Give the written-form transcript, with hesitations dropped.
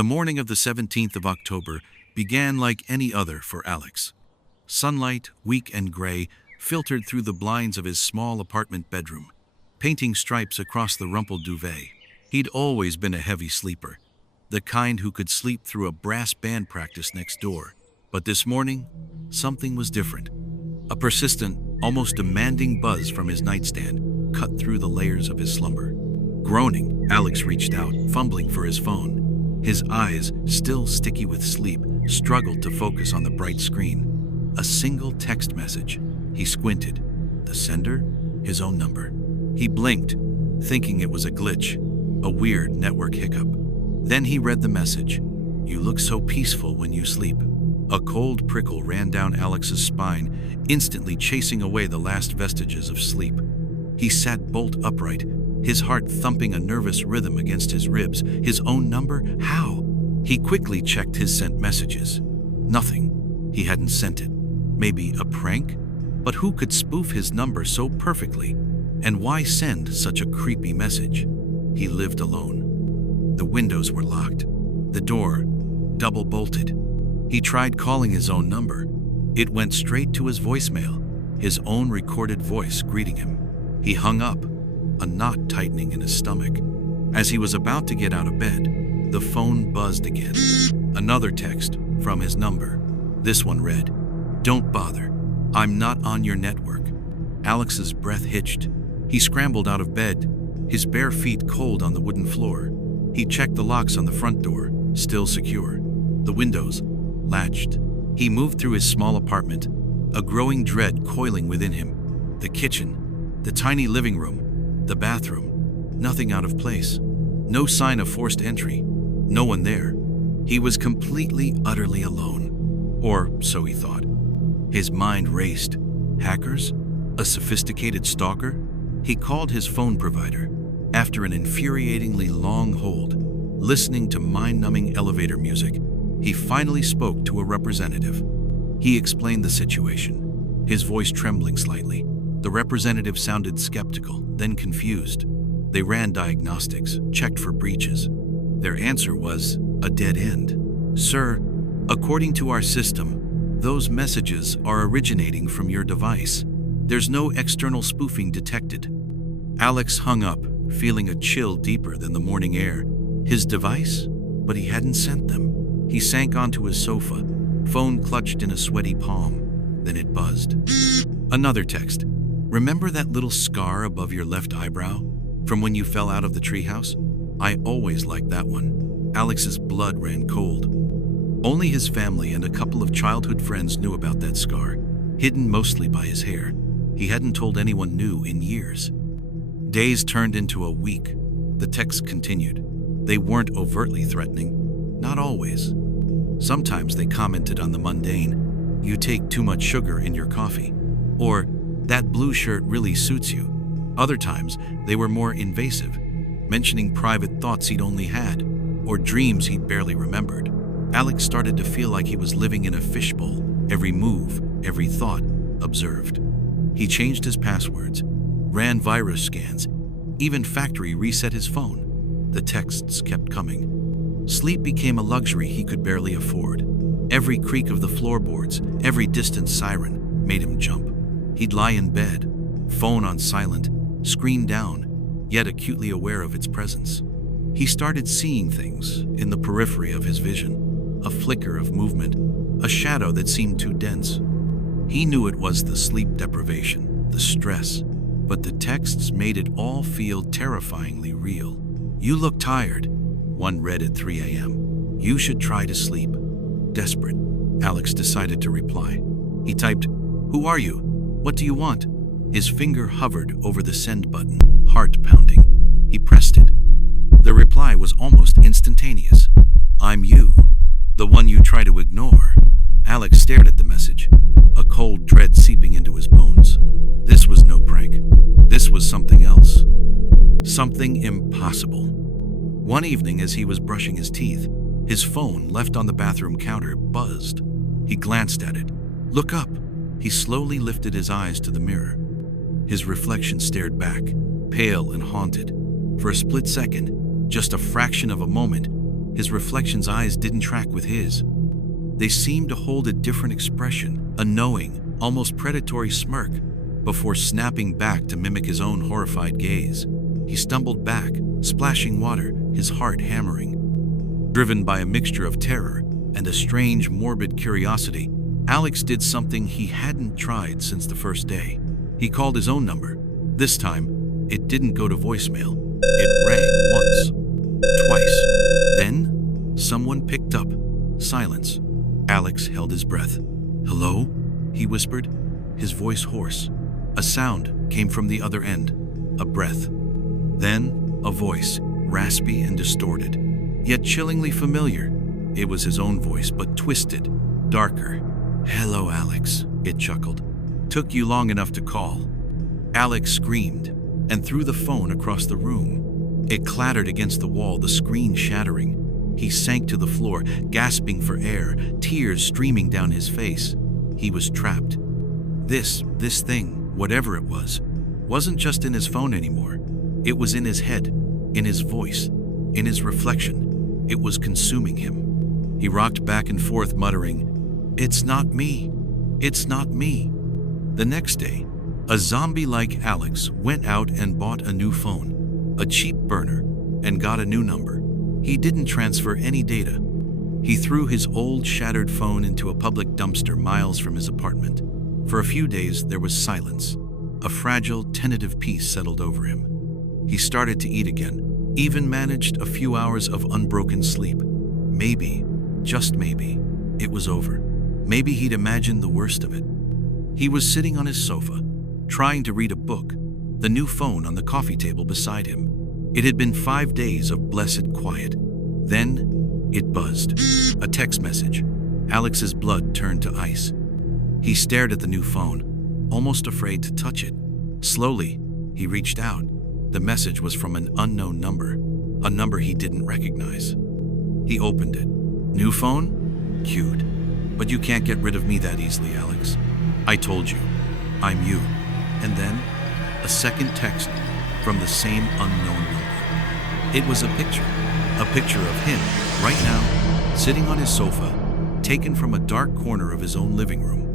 The morning of the 17th of October began like any other for Alex. Sunlight, weak and gray, filtered through the blinds of his small apartment bedroom, painting stripes across the rumpled duvet. He'd always been a heavy sleeper, the kind who could sleep through a brass band practice next door. But this morning, something was different. A persistent, almost demanding buzz from his nightstand cut through the layers of his slumber. Groaning, Alex reached out, fumbling for his phone. His eyes, still sticky with sleep, struggled to focus on the bright screen. A single text message. He squinted. The sender? His own number. He blinked, thinking it was a glitch, a weird network hiccup. Then he read the message. "You look so peaceful when you sleep." A cold prickle ran down Alex's spine, instantly chasing away the last vestiges of sleep. He sat bolt upright, his heart thumping a nervous rhythm against his ribs. His own number? How? He quickly checked his sent messages. Nothing. He hadn't sent it. Maybe a prank? But who could spoof his number so perfectly? And why send such a creepy message? He lived alone. The windows were locked. The door double bolted. He tried calling his own number. It went straight to his voicemail, his own recorded voice greeting him. He hung up, a knot tightening in his stomach. As he was about to get out of bed, the phone buzzed again. Another text from his number. This one read, "Don't bother. I'm not on your network." Alex's breath hitched. He scrambled out of bed, his bare feet cold on the wooden floor. He checked the locks on the front door, still secure. The windows latched. He moved through his small apartment, a growing dread coiling within him. The kitchen, the tiny living room, the bathroom, nothing out of place. No sign of forced entry. No one there. He was completely, utterly alone. Or so he thought. His mind raced. Hackers? A sophisticated stalker? He called his phone provider. After an infuriatingly long hold, listening to mind-numbing elevator music, he finally spoke to a representative. He explained the situation, his voice trembling slightly. The representative sounded skeptical, then confused. They ran diagnostics, checked for breaches. Their answer was a dead end. "Sir, according to our system, those messages are originating from your device. There's no external spoofing detected." Alex hung up, feeling a chill deeper than the morning air. His device? But he hadn't sent them. He sank onto his sofa, phone clutched in a sweaty palm. Then it buzzed. Another text. "Remember that little scar above your left eyebrow? From when you fell out of the treehouse? I always liked that one." Alex's blood ran cold. Only his family and a couple of childhood friends knew about that scar, hidden mostly by his hair. He hadn't told anyone new in years. Days turned into a week. The texts continued. They weren't overtly threatening. Not always. Sometimes they commented on the mundane. "You take too much sugar in your coffee." Or, "That blue shirt really suits you." Other times, they were more invasive, mentioning private thoughts he'd only had, or dreams he'd barely remembered. Alex started to feel like he was living in a fishbowl, every move, every thought, observed. He changed his passwords, ran virus scans, even factory reset his phone. The texts kept coming. Sleep became a luxury he could barely afford. Every creak of the floorboards, every distant siren made him jump. He'd lie in bed, phone on silent, screen down, yet acutely aware of its presence. He started seeing things in the periphery of his vision, a flicker of movement, a shadow that seemed too dense. He knew it was the sleep deprivation, the stress, but the texts made it all feel terrifyingly real. "You look tired," one read at 3 a.m. "You should try to sleep." Desperate, Alex decided to reply. He typed, "Who are you? What do you want?" His finger hovered over the send button, heart pounding. He pressed it. The reply was almost instantaneous. "I'm you, the one you try to ignore." Alex stared at the message, a cold dread seeping into his bones. This was no prank. This was something else. Something impossible. One evening as he was brushing his teeth, his phone, left on the bathroom counter, buzzed. He glanced at it. "Look up." He slowly lifted his eyes to the mirror. His reflection stared back, pale and haunted. For a split second, just a fraction of a moment, His reflection's eyes didn't track with his. They seemed to hold a different expression, a knowing, almost predatory smirk, before snapping back to mimic his own horrified gaze. He stumbled back, splashing water, his heart hammering. Driven by a mixture of terror and a strange, morbid curiosity, Alex did something he hadn't tried since the first day. He called his own number. This time, it didn't go to voicemail. It rang once, twice. Then, someone picked up. Silence. Alex held his breath. "Hello?" he whispered, his voice hoarse. A sound came from the other end, a breath. Then, a voice, raspy and distorted, yet chillingly familiar. It was his own voice, but twisted, darker. "Hello, Alex," it chuckled. "Took you long enough to call." Alex screamed and threw the phone across the room. It clattered against the wall, the screen shattering. He sank to the floor, gasping for air, tears streaming down his face. He was trapped. This thing, whatever it was, wasn't just in his phone anymore. It was in his head, in his voice, in his reflection. It was consuming him. He rocked back and forth, muttering, "It's not me. It's not me." The next day, a zombie like Alex went out and bought a new phone, a cheap burner, and got a new number. He didn't transfer any data. He threw his old, shattered phone into a public dumpster miles from his apartment. For a few days, there was silence. A fragile, tentative peace settled over him. He started to eat again, even managed a few hours of unbroken sleep. Maybe, just maybe, it was over. Maybe he'd imagined the worst of it. He was sitting on his sofa, trying to read a book, the new phone on the coffee table beside him. It had been 5 days of blessed quiet. Then, it buzzed. A text message. Alex's blood turned to ice. He stared at the new phone, almost afraid to touch it. Slowly, he reached out. The message was from an unknown number, a number he didn't recognize. He opened it. "New phone?" Cued. "But you can't get rid of me that easily, Alex. I told you. I'm you." And then, a second text from the same unknown number. It was a picture of him, right now, sitting on his sofa, taken from a dark corner of his own living room.